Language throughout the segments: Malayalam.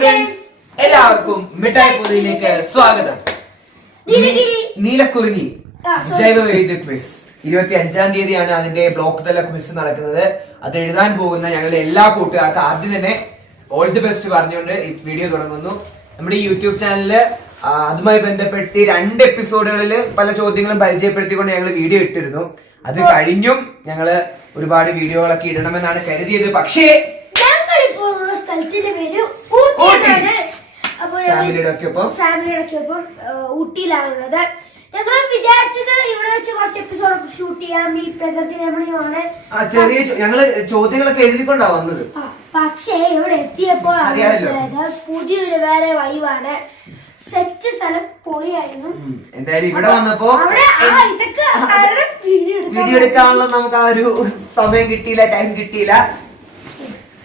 ഫ്രണ്ട്സ് എല്ലാവർക്കും മിഠായി പൊതിയിലേക്ക് സ്വാഗതം. നീലക്കുറിഞ്ഞി. ജൈവ വൈദ്യ ക്വിസ് ഇരുപത്തി അഞ്ചാം തീയതിയാണ് അതിന്റെ ബ്ലോക്ക് തല ക്വിസ് നടക്കുന്നത്. അത് എഴുതാൻ പോകുന്ന ഞങ്ങളുടെ എല്ലാ കൂട്ടുകാർക്കും ആദ്യം തന്നെ ഓൾ ദി ബെസ്റ്റ് പറഞ്ഞുകൊണ്ട് ഈ വീഡിയോ തുടങ്ങുന്നു. നമ്മുടെ ഈ യൂട്യൂബ് ചാനലിൽ അതുമായി ബന്ധപ്പെട്ട് രണ്ട് എപ്പിസോഡുകളിൽ പല ചോദ്യങ്ങളും പരിചയപ്പെടുത്തിക്കൊണ്ട് ഞങ്ങൾ വീഡിയോ ഇട്ടിരുന്നു. അത് കഴിഞ്ഞും ഞങ്ങൾ ഒരുപാട് വീഡിയോകളൊക്കെ ഇടണമെന്നാണ് കരുതിയത്. പക്ഷേ സ്ഥലത്തിന്റെ പേര് ഊട്ടിയാണ് അപ്പോൾ ഞങ്ങൾ ഫാമിലിയുടെ ഒക്കെ ഒപ്പം. ഫാമിലിയുടെ ഒക്കെ ഒപ്പം ആ, ഊട്ടിയിലാണുള്ളത്. ഞങ്ങൾ വിചാരിച്ചത് ഇവിടെ വെച്ച് കുറച്ച് എപ്പിസോഡ് ഷൂട്ട് ചെയ്യാം ഈ പ്രകൃതി രമണീയമാണ്. ചെറിയ ഞങ്ങൾ ചോദ്യങ്ങളൊക്കെ എഴുതിക്കൊണ്ടാ വന്നത്. പക്ഷേ ഇവിടെ എത്തിയപ്പോൾ. പുതിയൊരു വേറെ വൈവാണ് സെറ്റ് സ്ഥലം പൊളിയായിരുന്നു. എന്തായാലും ഇവിടെ വന്നപ്പോ വീഡിയോ എടുക്കാനുള്ള നമുക്ക് ആ ഒരു സമയം കിട്ടിയില്ല ടൈം കിട്ടിയില്ല.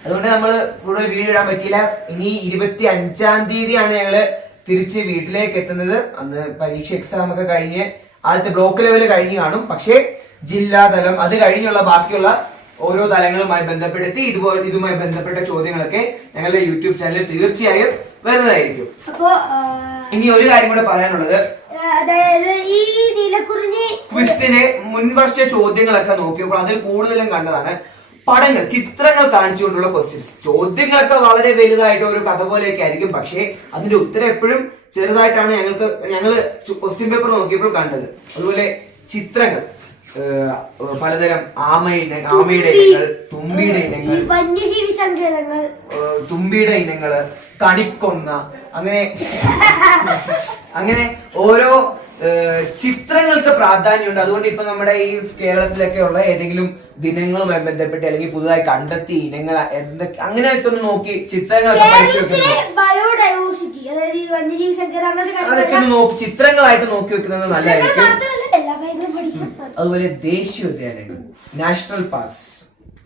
അതുകൊണ്ട് നമ്മൾ കൂടുതൽ വീഡിയോ ഇടാൻ പറ്റിയില്ല. ഇനി ഇരുപത്തി അഞ്ചാം തീയതിയാണ് ഞങ്ങൾ തിരിച്ച് വീട്ടിലേക്ക് എത്തുന്നത്. അന്ന് പരീക്ഷ എക്സാം ഒക്കെ കഴിഞ്ഞ് ആദ്യത്തെ ബ്ലോക്ക് ലെവൽ കഴിഞ്ഞ് കാണും. പക്ഷേ ജില്ലാതലം അത് കഴിഞ്ഞുള്ള ബാക്കിയുള്ള ഓരോ തലങ്ങളുമായി ബന്ധപ്പെടുത്തി ഇതുപോലെ ഇതുമായി ബന്ധപ്പെട്ട ചോദ്യങ്ങളൊക്കെ ഞങ്ങളുടെ യൂട്യൂബ് ചാനലിൽ തീർച്ചയായും വരുന്നതായിരിക്കും. അപ്പോ ഇനി ഒരു കാര്യം കൂടെ പറയാനുള്ളത്. അതായത് ഈ നീലക്കുറിഞ്ഞി ക്വിസിനെ മുൻവർഷ ചോദ്യങ്ങളൊക്കെ നോക്കിയപ്പോൾ അതിൽ കൂടുതലും കണ്ടതാണ്. പടങ്ങൾ ചിത്രങ്ങൾ കാണിച്ചുകൊണ്ടുള്ള ക്വസ്റ്റ്യൻസ് ചോദ്യങ്ങളൊക്കെ വളരെ വലുതായിട്ട് ഒരു കഥ പോലെയൊക്കെ ആയിരിക്കും. പക്ഷേ അതിന്റെ ഉത്തരം എപ്പോഴും ചെറുതായിട്ടാണ് ഞങ്ങൾക്ക് ഞങ്ങൾ ക്വസ്റ്റ്യൻ പേപ്പർ നോക്കിയപ്പോൾ കണ്ടത്. അതുപോലെ ചിത്രങ്ങൾ പലതരം ആമ ഇന ആമയുടെ ഇനങ്ങൾ തുമ്പിയുടെ ഇനങ്ങൾ വന്യജീവി സങ്കേതങ്ങൾ. തുമ്പിയുടെ ഇനങ്ങൾ കണിക്കൊന്ന അങ്ങനെ അങ്ങനെ ഓരോ പ്രാധാന്യമുണ്ട്. അതുകൊണ്ട് ഇപ്പൊ നമ്മുടെ ഈ കേരളത്തിലൊക്കെ ഉള്ള ഏതെങ്കിലും ദിനങ്ങളുമായി ബന്ധപ്പെട്ട് അല്ലെങ്കിൽ പുതുതായി കണ്ടെത്തിയ ഇനങ്ങൾ എന്തൊക്കെ അങ്ങനെയൊക്കെ ഒന്ന് നോക്കി ചിത്രങ്ങളൊക്കെ പഠിച്ചു കേരളത്തിലെ വെക്കുന്നത് ബയോഡൈവേഴ്സിറ്റി അതായത് ഈ വന്യജീവി സങ്കേതം അങ്ങനത്തെ അതൊക്കെ ഒന്ന് നോക്കി ചിത്രങ്ങളായിട്ട് നോക്കി വെക്കുന്നത് നല്ലതായിരിക്കും. അതുപോലെ ദേശീയോദ്യാനങ്ങൾ നാഷണൽ പാർക്സ്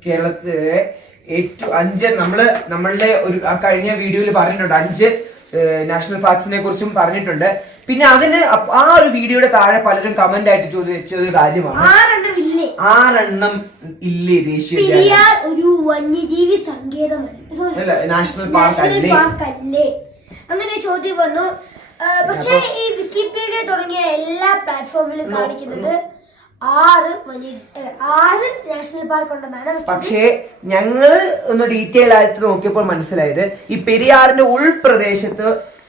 കേരളത്തിലെ ഏറ്റവും അഞ്ച് നമ്മൾ നമ്മളുടെ ഒരു ആ കഴിഞ്ഞ വീഡിയോയിൽ പറഞ്ഞിട്ടുണ്ട് അഞ്ച് നാഷണൽ പാർക്സിനെ കുറിച്ചും പറഞ്ഞിട്ടുണ്ട്. പിന്നെ അതിന് ആ ഒരു വീഡിയോയുടെ താഴെ പലരും കമന്റ് ആയിട്ട് ചോദിച്ച ഒരു കാര്യമാണ്. ആറെണ്ണം ഇല്ലേ? ദേശീയ ഒരു വന്യജീവി സങ്കേതമല്ല നാഷണൽ park അല്ലേ? അങ്ങനെ ചോദ്യം വന്നു. പക്ഷേ ഈ വിക്കിപീഡിയ തുടങ്ങിയ എല്ലാ പ്ലാറ്റ്ഫോമിലും കാണിക്കുന്നത് ആറ് ആറ് നാഷണൽ പാർക്ക് ഉണ്ടെന്നാണ് പക്ഷേ ഞങ്ങൾ ഒന്ന് ഡീറ്റെയിൽ ആയിട്ട് നോക്കിയപ്പോൾ മനസ്സിലായത് ഈ പെരിയാറിന്റെ ഉൾപ്രദേശത്ത്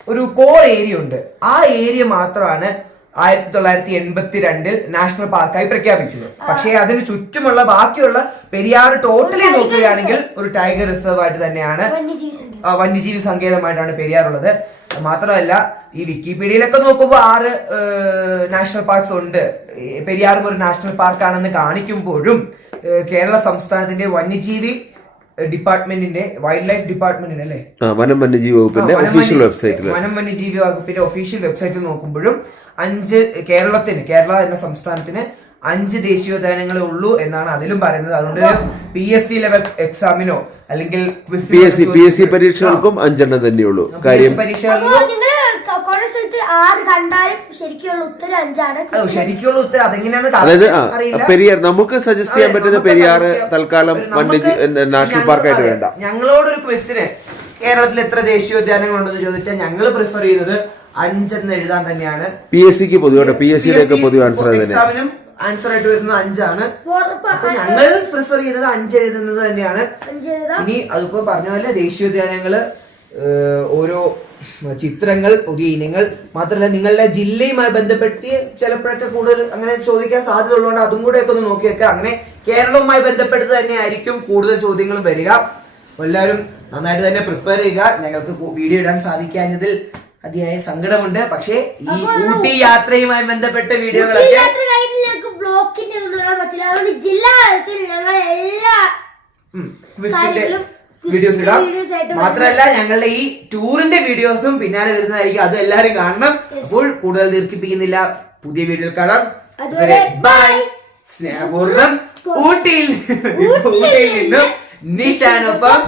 ഒരു കോർ ഏരിയ ഉണ്ട്. ആ ഏരിയ മാത്രമാണ് ആയിരത്തി തൊള്ളായിരത്തി എൺപത്തി രണ്ടിൽ നാഷണൽ പാർക്കായി പ്രഖ്യാപിച്ചത്. പക്ഷേ അതിന് ചുറ്റുമുള്ള ബാക്കിയുള്ള പെരിയാർ ടോട്ടലി നോക്കുകയാണെങ്കിൽ ഒരു ടൈഗർ റിസർവ് ആയിട്ട് തന്നെയാണ് വന്യജീവി സങ്കേതമായിട്ടാണ് പെരിയാർ ഉള്ളത് മാത്രമല്ല ഈ വിക്കിപീഡിയയിലൊക്കെ നോക്കുമ്പോൾ ആറ് നാഷണൽ പാർക്സ് ഉണ്ട്. പെരിയാറും ഒരു നാഷണൽ പാർക്കാണെന്ന് കാണിക്കുമ്പോഴും കേരള സംസ്ഥാനത്തിന്റെ വന്യജീവി ഡിപ്പാർട്ട്മെന്റിന്റെ വൈൽഡ് ലൈഫ് ഡിപ്പാർട്ട്മെന്റിന് അല്ലേ? ആ, വനം വന്യജീവി വകുപ്പിന്റെ ഒഫീഷ്യൽ വെബ്സൈറ്റിൽ വനം വന്യജീവി വകുപ്പിന്റെ ഒഫീഷ്യൽ വെബ്സൈറ്റിൽ നോക്കുമ്പോഴും അഞ്ച് കേരളത്തിന് കേരള എന്ന സംസ്ഥാനത്തിന് അഞ്ച് ദേശീയോദ്യാനങ്ങളെ ഉള്ളൂ എന്നാണ് അതിലും പറയുന്നത്. അതുകൊണ്ട് പി എസ് സി ലെവൽ എക്സാമിനോ അല്ലെങ്കിൽ P S C P S C പരീക്ഷകൾക്കും അഞ്ചെണ്ണം തന്നെയുള്ളൂ. ഉള്ളൂ കാര്യം PSC പരീക്ഷകളിൽ അപ്പോ നിങ്ങൾ ക- ആറ് കണ്ടാലും ശരിക്കുള്ള ഉത്തരം അഞ്ചാണ്. ഓ, ശരിക്കുള്ള ഉത്തരം അതെങ്ങനെയാണെന്ന് അതായത് പെരിയാർ നമുക്ക് സജസ്റ്റ് ചെയ്യാൻ പറ്റുന്ന പെരിയാറ് പെരിയാർ തൽക്കാലം വന്യജീവി നാഷണൽ പാർക്കായിട്ട് വേണ്ട. ഞങ്ങളോടൊരു ക്വസ്റ്റിന് കേരളത്തിൽ എത്ര ദേശീയോദ്യാനങ്ങളുണ്ടെന്ന് ചോദിച്ചാൽ ഞങ്ങൾ പ്രിഫർ ചെയ്യുന്നത് അഞ്ചെന്ന് എഴുതാൻ തന്നെയാണ്. പി എസ് സിക്ക് പൊതുവെ പി എസ് സിയുടെ ഒക്കെ പൊതുവെ ആൻസർ തന്നെ ആൻസർ ആയിട്ട് വരുന്നത് അഞ്ചാണ്. അപ്പൊ ഞങ്ങൾ പ്രിഫർ ചെയ്തത് അഞ്ച് എഴുതുന്നത് തന്നെയാണ്. ഇനി അതിപ്പോ പറഞ്ഞ പോലെ ദേശീയോദ്യാനങ്ങൾ ഓരോ ചിത്രങ്ങൾ പുതിയ ഇനങ്ങൾ മാത്രമല്ല നിങ്ങളുടെ ജില്ലയുമായി ബന്ധപ്പെടുത്തി ചിലപ്പോഴൊക്കെ കൂടുതൽ അങ്ങനെ ചോദിക്കാൻ സാധ്യത ഉള്ളതുകൊണ്ട് അതും കൂടെ ഒക്കെ ഒന്ന് നോക്കി വെക്കുക അങ്ങനെ കേരളവുമായി ബന്ധപ്പെട്ട് തന്നെ ആയിരിക്കും കൂടുതൽ ചോദ്യങ്ങളും വരിക. എല്ലാവരും നന്നായിട്ട് തന്നെ പ്രിപ്പയർ ചെയ്യുക. ഞങ്ങൾക്ക് വീഡിയോ ഇടാൻ സാധിക്കാഞ്ഞതിൽ അതിയായ സങ്കടമുണ്ട്. പക്ഷേ ഈ ഊട്ടി യാത്രയുമായി ബന്ധപ്പെട്ട വീഡിയോകളൊക്കെ ഞങ്ങൾക്ക് ബ്ലോക്കിന്റെ ഒന്നും ഇടാൻ പറ്റില്ല. അതുകൊണ്ട് ജില്ലാ തലത്തിൽ ഞങ്ങൾ എല്ലാ. കാര്യങ്ങളും വീഡിയോസ് ഇടാം. വീഡിയോസ് മാത്രമല്ല ഞങ്ങളുടെ ഈ ടൂറിന്റെ വീഡിയോസും പിന്നാലെ വരുന്നതായിരിക്കും. അത് എല്ലാവരും കാണണം. അപ്പോൾ കൂടുതൽ ദീർഘിപ്പിക്കുന്നില്ല. പുതിയ വീഡിയോയിൽ കാണാം. ബൈ സ്നേഹപൂർവം ഊട്ടിയിൽ ഊട്ടിയിൽ നിന്നും നിഷാനൊപ്പം